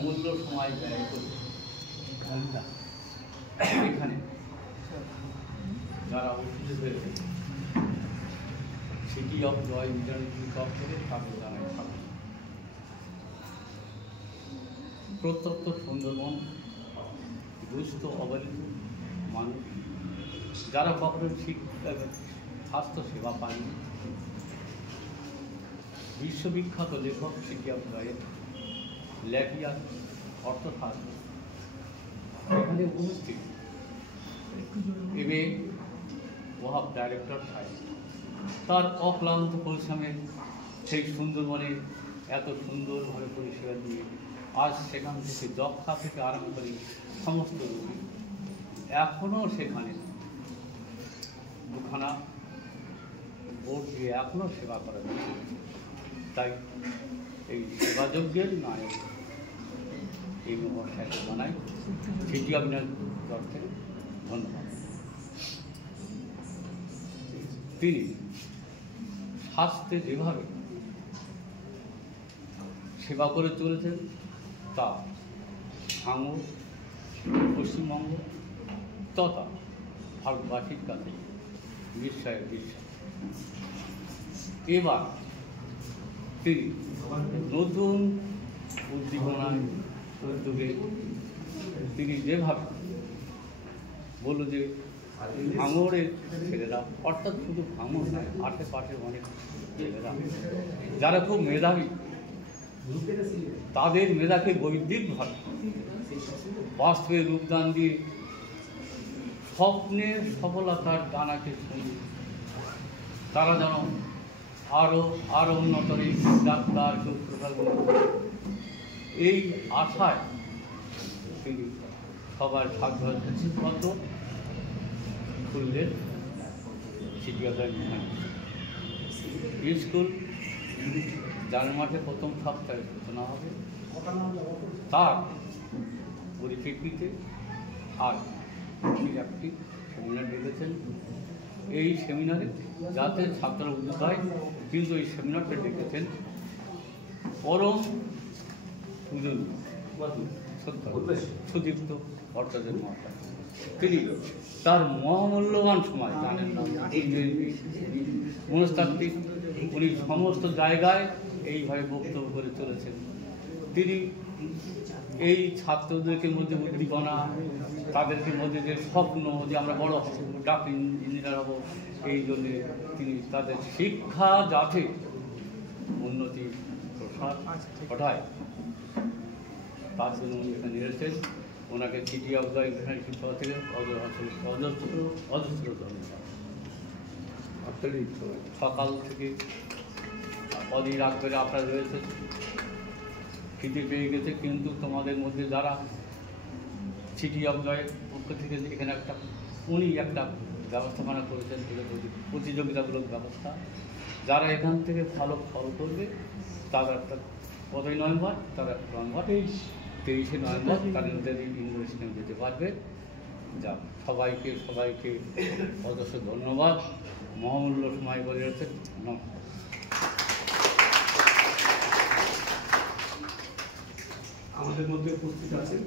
অমূল্য সময় ব্যয় করে এখানে যারা উপস্থিত হয়েছে সিটি অফ জয় ইন্টারন্যাশনাল দপ্তরে তাদের জানাই স্বাগত। প্রত্যন্ত সুন্দরবন দুস্থ অবহেলিত মানুষ যারা কখনো স্বাস্থ্য সেবা পায়নি, বিশ্ববিখ্যাত লেখক সিটি অফ জয়ের লেখিয়া অর্থথাৎ এখানে উপস্থিত এমএ ওয়াহাব ডাইরেক্টর সাহেব তার অক্লান্ত পরিশ্রমে সেই সুন্দরবনে এত সুন্দরভাবে পরিষেবা দিয়ে আজ সেখান থেকে যক্ষা থেকে আরম্ভ করে সমস্ত রোগী এখনও সেখানে দুখানা ভোট দিয়ে এখনও সেবা করা যাচ্ছে। তাই এই সেবাযজ্ঞের নায়ক এই মহাশয়কে জানাই সিটি অফিনার তরফে ধন্যবাদ। তিনি স্বাস্থ্যে যেভাবে সেবা করে চলেছেন তা ভাঙড় পশ্চিমবঙ্গ তথা ভারতবাসীর কাছে বিস্ময়ের বিষয়। এবার তিনি নতুন উদ্দীপনায় উদ্যোগে তিনি যেভাবে বলল যে ভাঙড়ের ছেলেরা অর্থাৎ শুধু ভাঙড় নয় আশেপাশের অনেক ছেলেরা যারা খুব মেধাবী তাদের মেধাকে বৈদিকভাবে বাস্তবে রূপদান দিয়ে স্বপ্নের সফলতার ডানাকে শুনি তারা যেন আরও উন্নত ডাক্তার এই আশায় তিনি সবার ভাগ্যপত্র খুললেন সিটি অফ জয় স্কুল জানুয়ারি মাসে প্রথম সপ্তাহে সূচনা হবে। তার পরিপ্রেক্ষিতে আজ একটি সেমিনার ডেকেছেন। এই সেমিনারে যাতে ছাত্ররা উদ্যোগ হয়, কিন্তু এই সেমিনারটা ডেকেছেন পরম সুদীপ্ত ভট্টাচার্য মহাশয়। তিনি তার মহামূল্যবান সময় জানেন না, মনস্তাত্ত্বিক উনি সমস্ত জায়গায় এইভাবে বক্তব্য করে চলেছেন। তিনি এই ছাত্রদেরকে মধ্যে উদ্দীপনা, তাদেরকে মধ্যে যে স্বপ্ন যে আমরা বড় ডাক্তার ইঞ্জিনিয়ার হব, এই জন্যে তিনি তাদের শিক্ষা যাতে উন্নতি প্রসার ঘটায় তার জন্য উনি এখানে এসেছেন। ওনাকে সিটি অফ জয় ইন্টারন্যাশনাল শিক্ষা থেকে অজস্র ধন্যবাদ। সকাল থেকে অধীর রাত করে আপনারা রয়েছেন, খিদে পেয়ে গেছে, কিন্তু তোমাদের মধ্যে যারা সিটি অফ জয়ের পক্ষ থেকে এখানে উনি একটা ব্যবস্থাপনা করেছেন প্রতিযোগিতামূলক ব্যবস্থা, যারা এখান থেকে ভালো ফল করবে তারা একটা 5 নভেম্বর তারা নভেম্বর 23শে নভেম্বর তাদের ইউনিভার্সিটি যেতে পারবে। যা সবাইকে অজস্র ধন্যবাদ। মহামূল্য সময় বলে রয়েছে। আমাদের মধ্যে উপস্থিত আছেন